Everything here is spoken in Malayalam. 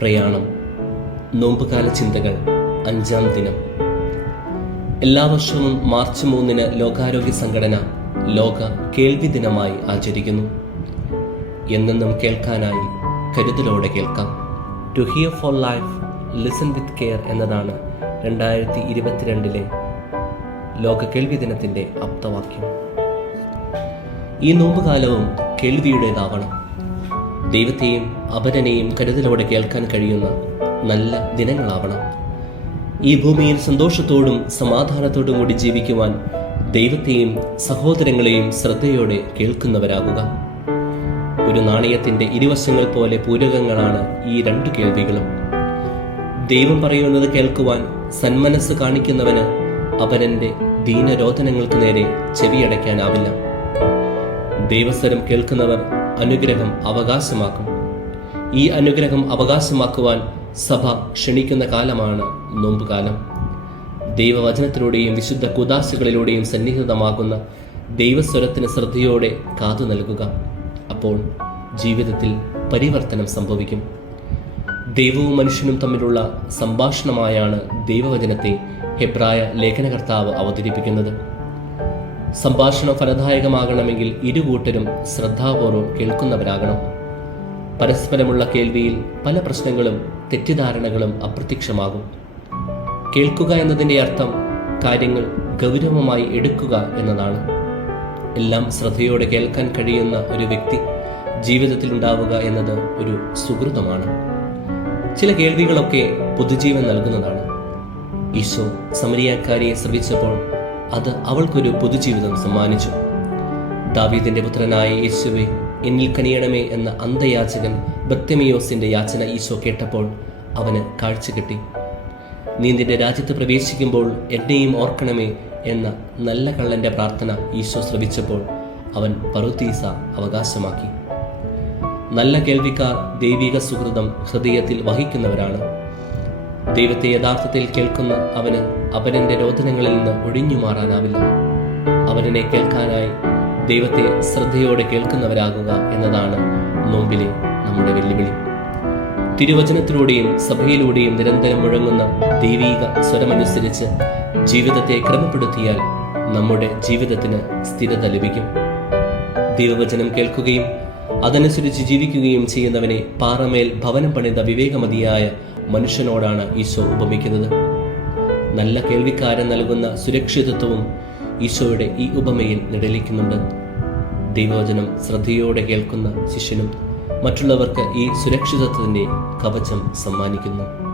പ്രയാണം നോമ്പുകാല ചിന്തകൾ അഞ്ചാം ദിനം. എല്ലാ വർഷവും മാർച്ച് മൂന്നിന് ലോകാരോഗ്യ സംഘടന ലോക കേൾവി ദിനമായി ആചരിക്കുന്നു. എന്നെന്നും കേൾക്കാനായി കരുതലോടെ കേൾക്കാം. To hear for life listen with care എന്നതാണ് രണ്ടായിരത്തി ഇരുപത്തിരണ്ടിലെ ലോക കേൾവി ദിനത്തിന്റെ അപ്തവാക്യം ഈ നോമ്പുകാലവും കേൾവിയുടേതാവണം. ദൈവത്തെയും അപരനെയും കരുതലോടെ കേൾക്കാൻ കഴിയുന്ന നല്ല ദിനങ്ങളാവണം. ഈ ഭൂമിയിൽ സന്തോഷത്തോടും സമാധാനത്തോടും കൂടി ജീവിക്കുവാൻ ദൈവത്തെയും സഹോദരങ്ങളെയും ശ്രദ്ധയോടെ കേൾക്കുന്നവരാകുക. ഒരു നാണയത്തിന്റെ ഇരുവശങ്ങൾ പോലെ പൂരകങ്ങളാണ് ഈ രണ്ട് കേൾവികളും. ദൈവം പറയുന്നത് കേൾക്കുവാൻ സന്മനസ് കാണിക്കുന്നവന് അവനന്റെ ദീനരോധനങ്ങൾക്ക് നേരെ ചെവിയടയ്ക്കാനാവില്ല. ദൈവസ്വരം കേൾക്കുന്നവർ അനുഗ്രഹം അവകാശമാക്കും. ഈ അനുഗ്രഹം അവകാശമാക്കുവാൻ സഭ ക്ഷണിക്കുന്ന കാലമാണ് നോമ്പുകാലം. ദൈവവചനത്തിലൂടെയും വിശുദ്ധ കുദാശകളിലൂടെയും സന്നിഹിതമാകുന്ന ദൈവസ്വരത്തിന് ശ്രദ്ധയോടെ കാതു നൽകുക. അപ്പോൾ ജീവിതത്തിൽ പരിവർത്തനം സംഭവിക്കും. ദൈവവും മനുഷ്യനും തമ്മിലുള്ള സംഭാഷണമായാണ് ദൈവവചനത്തെ ഹെബ്രായ ലേഖനകർത്താവ് അവതരിപ്പിക്കുന്നത്. സംഭാഷണം ഫലദായകമാകണമെങ്കിൽ ഇരു കൂട്ടരും ശ്രദ്ധാപൂർവം കേൾക്കുന്നവരാകണം. പരസ്പരമുള്ള കേൾവിയിൽ പല പ്രശ്നങ്ങളും തെറ്റിദ്ധാരണകളും അപ്രത്യക്ഷമാകും. കേൾക്കുക എന്നതിന്റെ അർത്ഥം കാര്യങ്ങൾ ഗൗരവമായി എടുക്കുക എന്നതാണ്. എല്ലാം ശ്രദ്ധയോടെ കേൾക്കാൻ കഴിയുന്ന ഒരു വ്യക്തി ജീവിതത്തിൽ ഉണ്ടാവുക എന്നത് ഒരു സുഹൃതമാണ്. ചില കേൾവികളൊക്കെ പുതുജീവൻ നൽകുന്നതാണ്. ഈശോ സമരിയാക്കാരിയെ ശ്രവിച്ചപ്പോൾ അത് അവൾക്കൊരു പുതുജീവിതം സമ്മാനിച്ചു. ദാവീദിന്റെ പുത്രനായ യേശുവെ എന്നിൽ കനിയണമേ എന്ന അന്ധയാചകൻ ബത്തമിയോസിന്റെ യാചന ഈശോ കേട്ടപ്പോൾ അവന് കാഴ്ച കിട്ടി. നീ നിന്റെ രാജ്യത്ത് പ്രവേശിക്കുമ്പോൾ എന്നെയും ഓർക്കണമേ എന്ന നല്ല കള്ളന്റെ പ്രാർത്ഥന ഈശോ ശ്രവിച്ചപ്പോൾ അവൻ പറുത്തീസ അവകാശമാക്കി. നല്ല കേൾവിക്കാർ ദൈവിക സുഹൃതം ഹൃദയത്തിൽ വഹിക്കുന്നവരാണ്. ദൈവത്തെ യഥാർത്ഥത്തിൽ കേൾക്കുന്ന അവന് അവനന്റെ രോധനങ്ങളിൽ നിന്ന് ഒഴിഞ്ഞു മാറാനാവില്ല അവനെ കേൾക്കാനായി ദൈവത്തെ ശ്രദ്ധയോടെ കേൾക്കുന്നവരാകുക എന്നതാണ് നോമ്പിലെ നമ്മുടെ വെല്ലുവിളി. തിരുവചനത്തിലൂടെയും സഭയിലൂടെയും നിരന്തരം മുഴങ്ങുന്ന ദൈവീക സ്വരമനുസരിച്ച് ജീവിതത്തെ ക്രമപ്പെടുത്തിയാൽ നമ്മുടെ ജീവിതത്തിന് സ്ഥിരത ലഭിക്കും. ദൈവവചനം കേൾക്കുകയും അതനുസരിച്ച് ജീവിക്കുകയും ചെയ്യുന്നവനെ പാറമേൽ ഭവനം പണിത വിവേകമതിയായ മനുഷ്യനോടാണ് ഈശോ ഉപമിക്കുന്നത്. നല്ല കേൾവിക്കാരൻ നൽകുന്ന സുരക്ഷിതത്വവും ഈശോയുടെ ഈ ഉപമയിൽ നിഴലിക്കുന്നുണ്ട്. ദൈവവചനം ശ്രദ്ധയോടെ കേൾക്കുന്ന ശിഷ്യനും മറ്റുള്ളവർക്ക് ഈ സുരക്ഷിതത്വത്തിന്റെ കവചം സമ്മാനിക്കുന്നു.